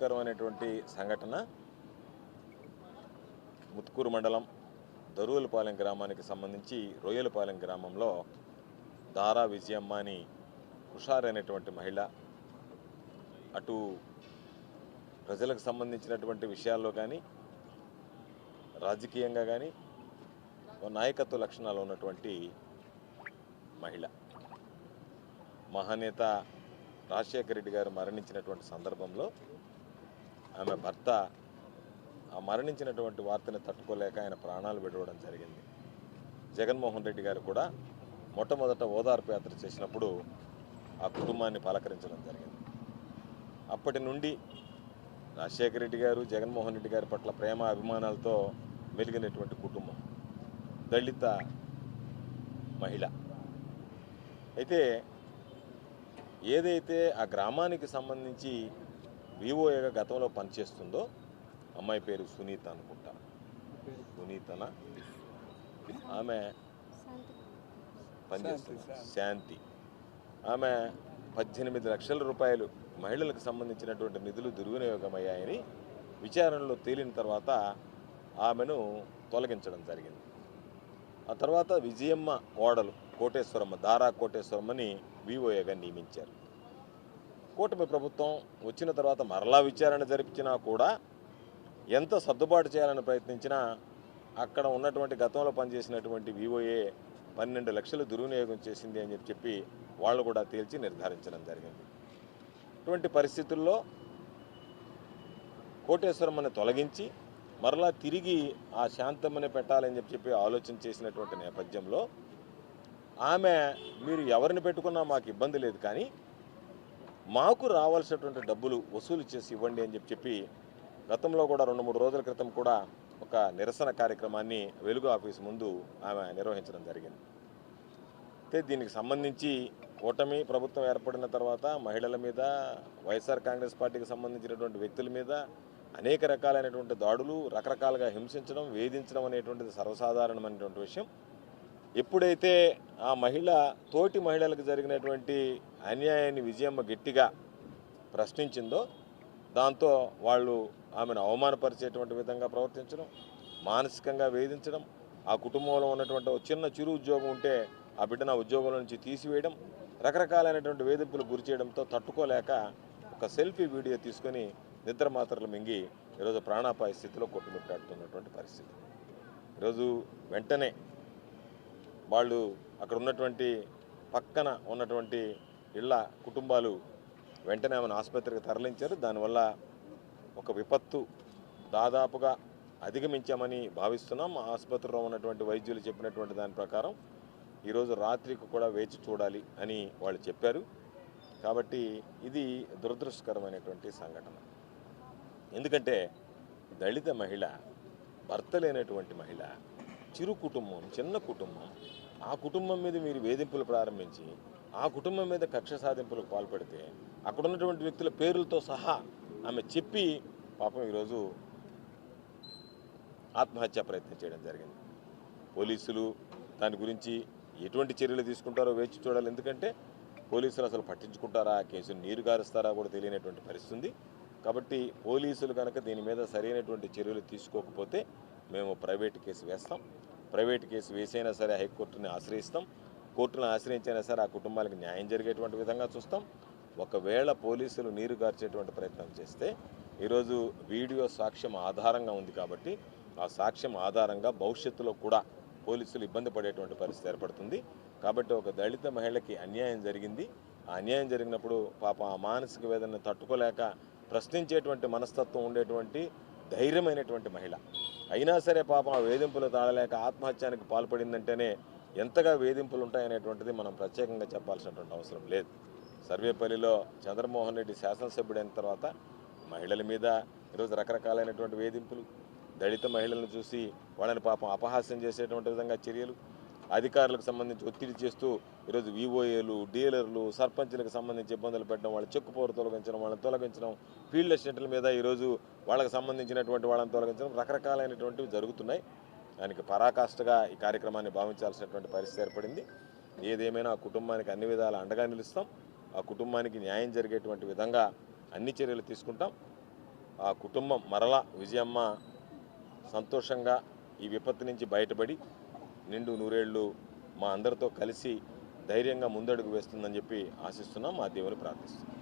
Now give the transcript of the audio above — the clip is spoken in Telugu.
దురదృష్టకరమైనటువంటి సంఘటన ముత్తుకూరు మండలం దరువులపాలెం గ్రామానికి సంబంధించి రొయ్యలపాలెం గ్రామంలో దారా విజయమ్మ అని హుషారైనటువంటి మహిళ అటు ప్రజలకు సంబంధించినటువంటి విషయాల్లో కానీ రాజకీయంగా కానీ నాయకత్వ లక్షణాలు ఉన్నటువంటి మహిళ. మహానేత రాజశేఖర రెడ్డి గారు మరణించినటువంటి సందర్భంలో ఆమె భర్త ఆ మరణించినటువంటి వార్తని తట్టుకోలేక ఆయన ప్రాణాలు విడవడం జరిగింది. జగన్మోహన్ రెడ్డి గారు కూడా మొట్టమొదట ఓదార్పు యాత్ర చేసినప్పుడు ఆ కుటుంబాన్ని పలకరించడం జరిగింది. అప్పటి నుండి రాజశేఖర రెడ్డి గారు జగన్మోహన్ రెడ్డి గారి పట్ల ప్రేమ అభిమానాలతో మెలిగినటువంటి కుటుంబం, దళిత మహిళ. అయితే ఏదైతే ఆ గ్రామానికి సంబంధించి వివోఏగా గతంలో పనిచేస్తుందో, అమ్మాయి పేరు సునీత అనుకుంటా, సునీతన, ఆమె పనిచేస్తుంది శాంతి. ఆమె 18 లక్షల రూపాయలు మహిళలకు సంబంధించినటువంటి నిధులు దుర్వినియోగమయ్యాయని విచారణలో తేలిన తర్వాత ఆమెను తొలగించడం జరిగింది. ఆ తర్వాత విజయమ్మ కోడలు కోటేశ్వరమ్మ, దారా కోటేశ్వరమ్మని వివోఏగా నియమించారు. కూటమి ప్రభుత్వం వచ్చిన తర్వాత మరలా విచారణ జరిపించినా కూడా ఎంత సర్దుబాటు చేయాలని ప్రయత్నించినా అక్కడ ఉన్నటువంటి గతంలో పనిచేసినటువంటి వివోఏ 12 లక్షలు దుర్వినియోగం చేసింది అని చెప్పి వాళ్ళు కూడా తేల్చి నిర్ధారించడం జరిగింది. ఇటువంటి పరిస్థితుల్లో కోటేశ్వరమ్మని తొలగించి మరలా తిరిగి ఆ శాంతమ్మని పెట్టాలని చెప్పి ఆలోచన చేసినటువంటి నేపథ్యంలో ఆమె, మీరు ఎవరిని పెట్టుకున్నా మాకు ఇబ్బంది లేదు, కానీ మాకు రావాల్సినటువంటి డబ్బులు వసూలు చేసి ఇవ్వండి అని చెప్పి గతంలో కూడా 2-3 రోజుల క్రితం కూడా ఒక నిరసన కార్యక్రమాన్ని వెలుగు ఆఫీసు ముందు ఆమె నిర్వహించడం జరిగింది. అయితే దీనికి సంబంధించి కూటమి ప్రభుత్వం ఏర్పడిన తర్వాత మహిళల మీద, వైఎస్ఆర్ కాంగ్రెస్ పార్టీకి సంబంధించినటువంటి వ్యక్తుల మీద అనేక రకాలైనటువంటి దాడులు, రకరకాలుగా హింసించడం, వేధించడం అనేటువంటిది సర్వసాధారణమైనటువంటి విషయం. ఎప్పుడైతే ఆ మహిళ తోటి మహిళలకు జరిగినటువంటి అన్యాయాన్ని విజయమ్మ గట్టిగా ప్రశ్నించిందో, దాంతో వాళ్ళు ఆమెను అవమానపరిచేటువంటి విధంగా ప్రవర్తించడం, మానసికంగా వేధించడం, ఆ కుటుంబంలో ఉన్నటువంటి చిన్న చిరు ఉద్యోగం ఉంటే ఆ బిడ్డను ఆ ఉద్యోగంలో నుంచి తీసివేయడం, రకరకాలైనటువంటి వేధింపులు గురి చేయడంతో తట్టుకోలేక ఒక సెల్ఫీ వీడియో తీసుకొని నిద్ర మాత్రలు మింగి ఈరోజు ప్రాణాపాయ స్థితిలో కొట్టుమిట్టాడుతున్నటువంటి పరిస్థితి. ఈరోజు వెంటనే వాళ్ళు అక్కడ ఉన్నటువంటి పక్కన ఉన్నటువంటి ఇళ్ళ కుటుంబాలు వెంటనే ఆమెను ఆసుపత్రికి తరలించారు. దానివల్ల ఒక విపత్తు దాదాపుగా అధిగమించామని భావిస్తున్నాం. ఆసుపత్రిలో ఉన్నటువంటి వైద్యులు చెప్పినటువంటి దాని ప్రకారం ఈరోజు రాత్రికి కూడా వేచి చూడాలి అని వాళ్ళు చెప్పారు. కాబట్టి ఇది దురదృష్టకరమైనటువంటి సంఘటన. ఎందుకంటే దళిత మహిళ, భర్త లేనటువంటి మహిళ, చిరు కుటుంబం, చిన్న కుటుంబం, ఆ కుటుంబం మీద మీరు వేధింపులు ప్రారంభించి ఆ కుటుంబం మీద కక్ష సాధింపులకు పాల్పడితే అక్కడ ఉన్నటువంటి వ్యక్తుల పేర్లతో సహా ఆమె చెప్పి పాపం ఈరోజు ఆత్మహత్య ప్రయత్నం చేయడం జరిగింది. పోలీసులు దాని గురించి ఎటువంటి చర్యలు తీసుకుంటారో వేచి చూడాలి. ఎందుకంటే పోలీసులు అసలు పట్టించుకుంటారా, కేసులు నీరు గారుస్తారా కూడా తెలియనటువంటి పరిస్థితి ఉంది. కాబట్టి పోలీసులు కనుక దీని మీద సరైనటువంటి చర్యలు తీసుకోకపోతే మేము ప్రైవేట్ కేసు వేస్తాం. ప్రైవేట్ కేసు వేసైనా సరే హైకోర్టుని ఆశ్రయిస్తాం. కోర్టును ఆశ్రయించైనా సరే ఆ కుటుంబాలకు న్యాయం జరిగేటువంటి విధంగా చూస్తాం. ఒకవేళ పోలీసులు నీరు గార్చేటువంటి ప్రయత్నం చేస్తే ఈరోజు వీడియో సాక్ష్యం ఆధారంగా ఉంది కాబట్టి ఆ సాక్ష్యం ఆధారంగా భవిష్యత్తులో కూడా పోలీసులు ఇబ్బంది పడేటువంటి పరిస్థితి ఏర్పడుతుంది. కాబట్టి ఒక దళిత మహిళకి అన్యాయం జరిగింది. ఆ అన్యాయం జరిగినప్పుడు పాపం ఆ మానసిక వేదనను తట్టుకోలేక ప్రశ్నించేటువంటి మనస్తత్వం ఉండేటువంటి ధైర్యమైనటువంటి మహిళ అయినా సరే పాపం ఆ వేధింపులు తాళలేక ఆత్మహత్యానికి పాల్పడిందంటేనే ఎంతగా వేధింపులు ఉంటాయనేటువంటిది మనం ప్రత్యేకంగా చెప్పాల్సినటువంటి అవసరం లేదు. సర్వేపల్లిలో చంద్రమోహన్ రెడ్డి శాసనసభ్యుడైన తర్వాత మహిళల మీద ఈరోజు రకరకాలైనటువంటి వేధింపులు, దళిత మహిళలను చూసి వాళ్ళని పాపం అపహాస్యం చేసేటువంటి విధంగా చర్యలు, అధికారులకు సంబంధించి ఒత్తిడి చేస్తూ ఈరోజు వివోఏలు, డీలర్లు, సర్పంచులకు సంబంధించి ఇబ్బందులు పెట్టడం, వాళ్ళ చెక్కు పవర్ తొలగించడం, వాళ్ళని తొలగించడం, ఫీల్డ్ అసిస్టెంట్ల మీద ఈరోజు వాళ్ళకి సంబంధించినటువంటి వాళ్ళని తొలగించడం, రకరకాలైనటువంటివి జరుగుతున్నాయి. దానికి పరాకాష్ఠగా ఈ కార్యక్రమాన్ని భావించాల్సినటువంటి పరిస్థితి ఏర్పడింది. ఏదేమైనా ఆ కుటుంబానికి అన్ని విధాల అండగా నిలుస్తాం. ఆ కుటుంబానికి న్యాయం జరిగేటువంటి విధంగా అన్ని చర్యలు తీసుకుంటాం. ఆ కుటుంబం మరలా విజయమ్మ సంతోషంగా ఈ విపత్తు నుంచి బయటపడి నిండు నూరేళ్లు మా అందరితో కలిసి ధైర్యంగా ముందడుగు వేస్తుందని చెప్పి ఆశిస్తున్నాం. మా దేవుని ప్రార్థిస్తున్నాం.